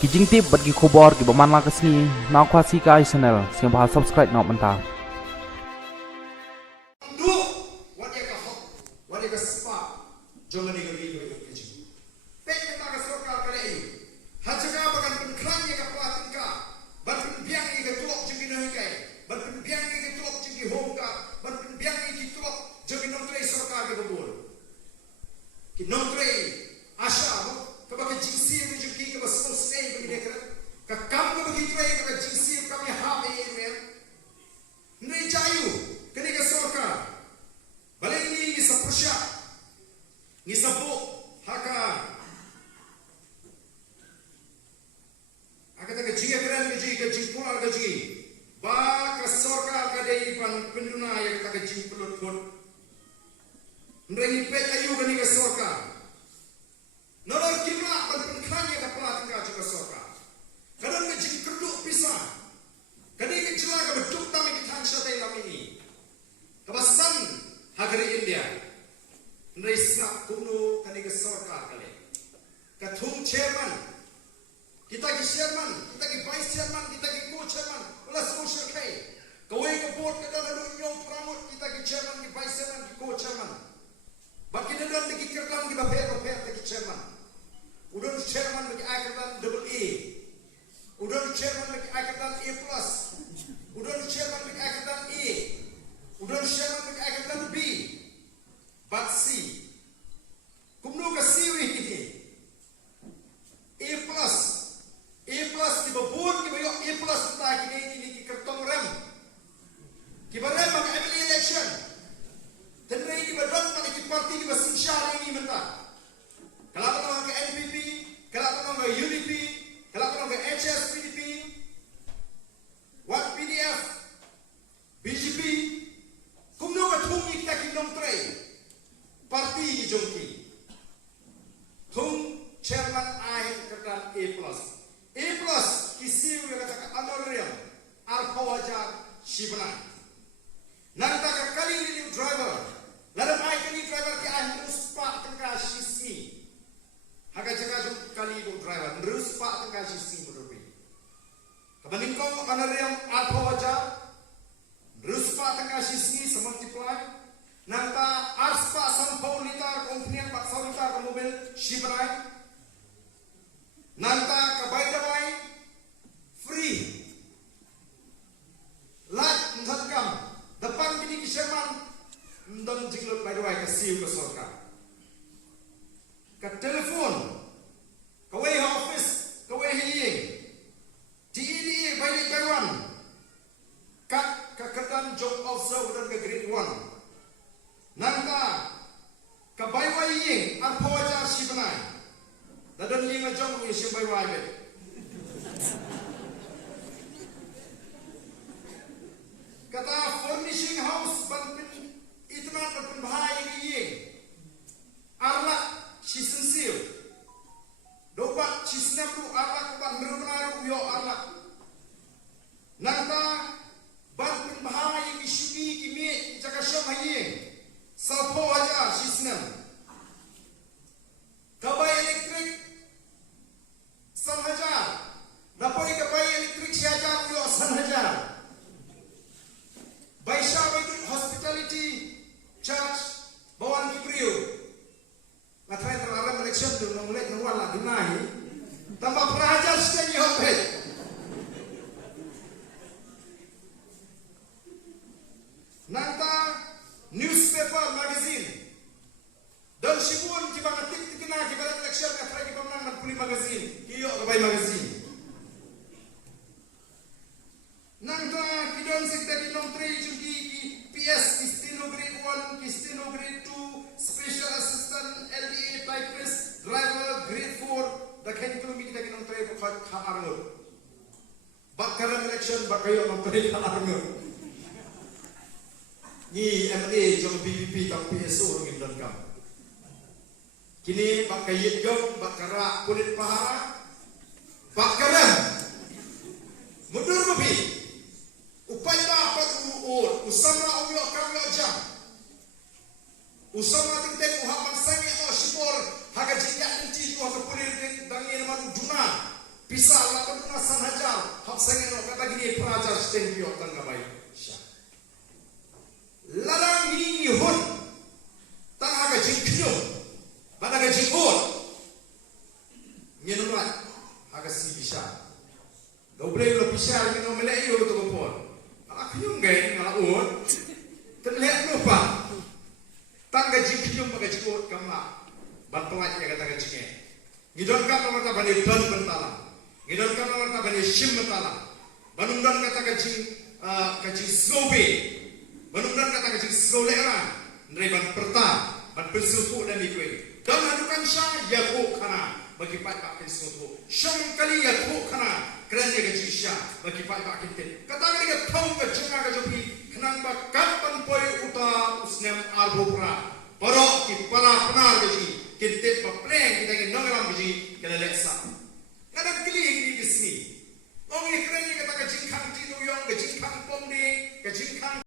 Kijing tip bagi kubor ki baman la kesni nak kuasi kai channel siang bahas subscribe nak mentah. Do what you got, what you got spark. Jangan digeri kerja. Pek kita ke sokal kali ini. Hajaga bagan penkran yang kepatin ka, bagan biang yang ketulok jadi nahikai, bagan biang yang ketulok jadi hongka, bagan biang yang ketulok jadi nontre sokal ke bubur. Ki nontre asha kebaga jinsi menjuki kebaga semua snake begini kerana, kakam begitu aja kebaga jinsi kami habe ini. Nri cayu kini ke sokal. Balik ni ngisa pusha, ngisa bu haka. Agak tak jika keren ke jipura ke jiki. Ba ke sorka ke dari pan penduna yang tak jipulut pun. Nrengi pet ayu kini ke sorka. Nolor kira pan penkhanya ke pelatih ke sorka. Kadang ke jik keduk pisah. Kadang ke celah ke beduk tami ke tansya dalam ini. Kebasan Hagari India, Nresna kuno kani ke sorkar kali. Katung chairman, kita ki chairman, kita ki vice chairman, kita ki co-chairman, ulas social kai. Kawai ke board kita lalu nyong pramut, kita ki chairman, ki vice chairman, ki co-chairman. Baki dalam ki kerjaan ki baper ki chairman. Udon chairman bagi aikatan double A. Udon chairman bagi aikatan A plus. Udon chairman bagi aikatan A. Udon chairman bagi aikatan B. But C. Kumno ka C wih ini. A plus di babun ki bayo A plus ta kini ki kertong rem. Ki barem bang MLA election. Dan rai ki badon ta ki parti ki basin syar ini menta. Kalau kita ke NPP, kalau kita ke UDP, kalau kita ke HS PDP, Wat PDF, BGP, kumno ka tungi kita kinom tray. Parti ki jongki. Tung chairman ahir kerdan A+. A+ kisiu yang kata honorarium alpha wajar shibna. Nanta ka kali ni driver. Lalu ai kali driver ki ahir uspa tengka shismi. Haga jaga jom kali do driver ruspa tengka shismi bodoh. Kabaning ko honorarium alpha wajar ruspa tengka shismi multiply. Nanta arspa sampau litar kompenian pak saulitar ke mobil shibrai. Nanta kabai free. Lat ntatkam depan bini kisyaman ndon jiglot by the way kasiu ke sorka. Ka telefon kawai office kawai hiying. TEDA by Taiwan. Kat kekertan job also dan ke grade 1. Nanta kabayway ying alpha wajar shibnai. Dadon ying a jong wi shibayway bet. Kata furnishing house ban itna ban bahai ying. Arlak shisensil. Dobat shisnapu arlak ban merunaru yo arlak. Nanta ban bahai ishubi kimi jaga shom haying. Sapo aja sisnem. Kabai elektrik sanhajar. Dapat kabai elektrik siajar yo sanhajar. Baisha Wedut Hospitality Church Bawan Kibriu. Matrai terlarang election tu mulai nuan lah dunai. Tambah perajar sekali hopet. Nanta newspaper magazine dan shibun ki bang tik tikina ki bang election ka tra ki bang nang puli magazine ki yo ka bay magazine nang ta ki don sikta ki nom 3 jungi ki PS ki steno grade 1 ki steno grade 2 special assistant LDA typist driver grade 4 da khen tu mi kita ki nom 3 ko kha arngur bakkaran election bakayo nom 3 kha arngur ni MA jom PPP tang PSO ngin dan kam. Kini bak kayit gam bak kara kulit pahara bak karam. Mundur mapi. Upai ba apa uur usama uyo kamyo jam. Usama tingten uhaman sangi o shibor haga jinga inti tu haga kulit dangin man duna. Pisah lah penunasan hajar. Hak sengen kata gini perajar stempio tangga baik. Larang ini hun. Tang aga jingkyo. Banaga jingkot. Nyenumat. Aga si bisa. Doble lo bisa ni no melai yo to gopon. Aku yung gay ngalaon. Terlihat lupa. Tangga jingkyo baga jingkot kamla. Bantuan ya kata jingke. Ngidon ka mata bani don bentala. Ngidon ka mata bani shim bentala. Banundan kata kaji slobe. Banundan kata kaji slolera. Nreban perta. Ban pensuku dan ikwe. Dan adukan syah ya kana bagi pak pensuku. Syam kali ya kana kerana kaji syah bagi pak kinten. Kata kali ka thong ka jenga ka jopi kenang ba kapan poi uta usnem arbopra. Parok ki para penar gaji. Kinten pa pleng kita ke nongram gaji kala leksa. Kadang kali ini di sini. Orang ini kerana kata kajing kang tinu yang kajing kang pom ni kajing kang